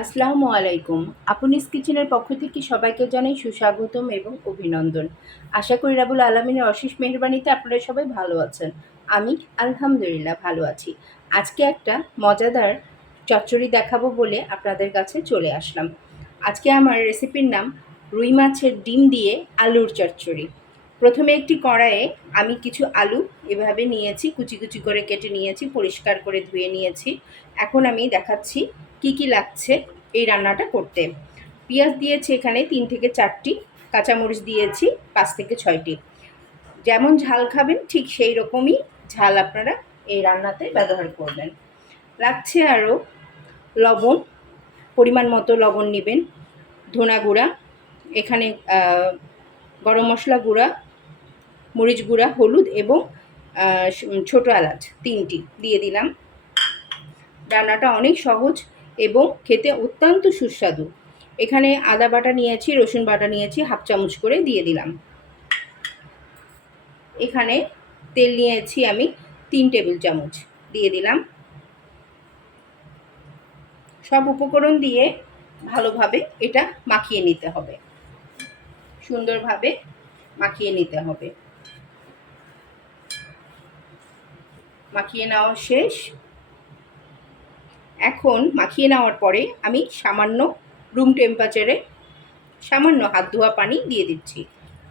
আসসালামু আলাইকুম। আপুনিস কিচেনের পক্ষ থেকে সবাইকে জানাই সুস্বাগতম এবং অভিনন্দন। আশা করি রাবুল আলমিনের অশেষ মেহরবানিতে আপনারা সবাই ভালো আছেন। আমি আলহামদুলিল্লাহ ভালো আছি। আজকে একটা মজাদার চচ্চড়ি দেখাবো বলে আপনাদের কাছে চলে আসলাম। আজকে আমার রেসিপির নাম রুই মাছের ডিম দিয়ে আলুর চচ্চড়ি। প্রথমে একটি কড়াইয়ে আমি কিছু আলু এভাবে নিয়েছি, কুচি কুচি করে কেটে নিয়েছি, পরিষ্কার করে ধুয়ে নিয়েছি। এখন আমি দেখাচ্ছি কি কি লাগছে এই রান্নাটা করতে। পেঁয়াজ দিয়েছি এখানে তিন থেকে চারটি, কাঁচামরিচ দিয়েছি পাঁচ থেকে ছয়টি। যেমন ঝাল খাবেন ঠিক সেই রকমই ঝাল আপনারা এই রান্নাতে ব্যবহার করবেন। লাগছে আরও লবণ, পরিমাণ মতো লবণ নেবেন, ধনা গুঁড়া, এখানে গরম মশলা গুঁড়া, মরিচ গুঁড়া, হলুদ এবং ছোটো এলাচ তিনটি দিয়ে দিলাম। রান্নাটা অনেক সহজ এবং খেতে অত্যন্ত সুস্বাদু। এখানে আদা বাটা নিয়েছি, রসুন বাটা নিয়েছি, হাফ চামচ করে দিয়ে দিলাম। এখানে তেল নিয়েছি আমি তিন টেবিল চামচ দিয়ে দিলাম। সব উপকরণ দিয়ে ভালোভাবে এটা মাখিয়ে নিতে হবে। সুন্দরভাবে মাখিয়ে নিতে হবে। মাখিয়ে নেওয়া শেষ। এখন মাখিয়ে নেওয়ার পরে আমি সামান্য রুম টেম্পারেচারে সামান্য হাত ধোয়া পানি দিয়ে দিচ্ছি।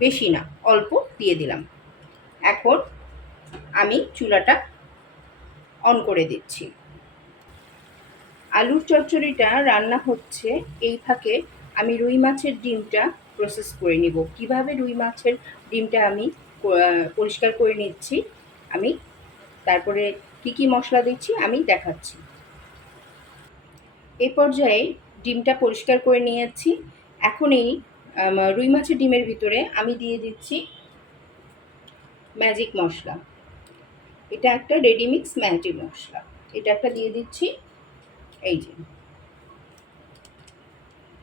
বেশি না, অল্প দিয়ে দিলাম। এখন আমি চুলাটা অন করে দিচ্ছি। আলুর চচ্চড়িটা রান্না হচ্ছে, এই ফাঁকে আমি রুই মাছের ডিমটা প্রসেস করে নিব। কীভাবে রুই মাছের ডিমটা আমি পরিষ্কার করে নিচ্ছি, আমি তারপরে কি কি মশলা দিচ্ছি আমি দেখাচ্ছি। এই পর্যায়ে ডিমটা পরিষ্কার করে নিয়েছি। এখন এই রুই মাছের ডিমের ভিতরে আমি দিয়ে দিচ্ছি ম্যাজিক মশলা। এটা একটা রেডিমিক্স ম্যাজিক মশলা। এটা একটা দিয়ে দিচ্ছি, এই যে।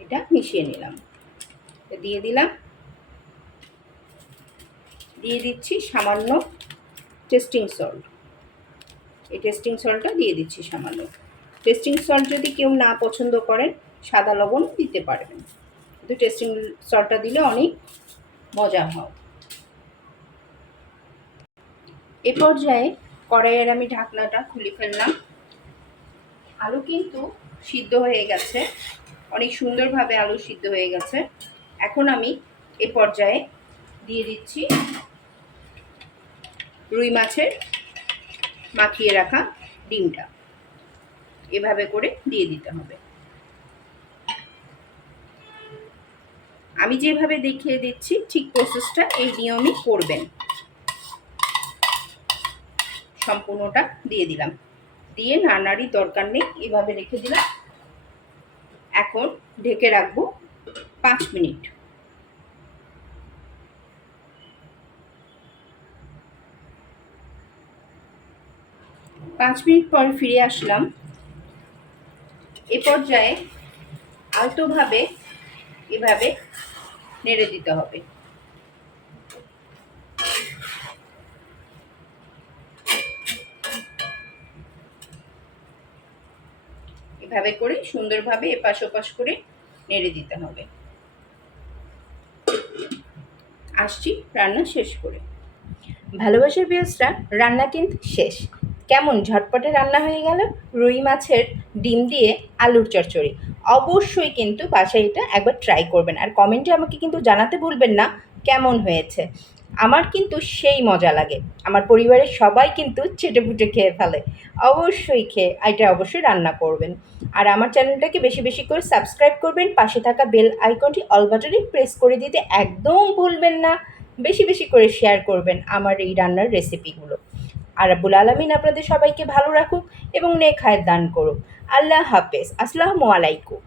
এটা মিশিয়ে নিলাম। দিয়ে দিলাম। দিয়ে দিচ্ছি সামান্য টেস্টিং সল্ট এই টেস্টিং সল্টটা দিয়ে দিচ্ছি সামান্য। টেস্টিং সল্ট যদি কেউ না পছন্দ করেন, সাদা লবণ দিতে পারবেন কিন্তু টেস্টিং সল্টটা দিলে অনেক মজা হয়। এ পর্যায়ে কড়াইয়ের আমি ঢাকনাটা খুলে ফেললাম। আলু কিন্তু সিদ্ধ হয়ে গেছে। অনেক সুন্দরভাবে আলু সিদ্ধ হয়ে গেছে। এখন আমি এ পর্যায়ে দিয়ে দিচ্ছি রুই মাছের মাখিয়ে রাখা ডিমটা। এভাবে করে দিয়ে দিতে হবে। আমি যেভাবে দেখিয়ে দিচ্ছি, ঠিক প্রসেসটা এই নিয়মই করবেন। সম্পূর্ণটা দিয়ে দিলাম। দিয়ে নাড়ানাড়ি দরকার নেই, এভাবে রেখে দিলাম। এখন ঢেকে রাখব পাঁচ মিনিট। পাঁচ মিনিট পর ফিরে আসলাম। এ পর্যায়ে আলতোভাবে এভাবে নেড়ে দিতে হবে। এভাবে করে সুন্দরভাবে এপাশ ওপাশ করে নেড়ে দিতে হবে। আসছি রান্না শেষ করে। ভালোবাসার বিয়সরা রান্না কিন্তু শেষ। কেমন ঝটপটে রান্না হয়ে গেল? রুই মাছের ডিম দিয়ে আলুর চচ্চড়ি। অবশ্যই কিন্তু বাসায় এটা একবার ট্রাই করবেন। আর কমেন্টে আমাকে কিন্তু জানাতে ভুলবেন না কেমন হয়েছে। আমার কিন্তু সেই মজা লাগে। আমার পরিবারের সবাই কিন্তু চেটে পুটে খেয়ে ফেলে। অবশ্যই খেয়ে, এটা অবশ্যই রান্না করবেন। আর আমার চ্যানেলটাকে বেশি বেশি করে সাবস্ক্রাইব করবেন। পাশে থাকা বেল আইকনটি অল বাটনে প্রেস করে দিতে একদম ভুলবেন না। বেশি বেশি করে শেয়ার করবেন আমার এই রান্নার রেসিপিগুলো আর রাব্বুল আলমিন আপনাদের সবাইকে ভালো রাখুক এবং নেক খায়ের দান করুক। আল্লাহ হাফেজ। আসসালামু আলাইকুম।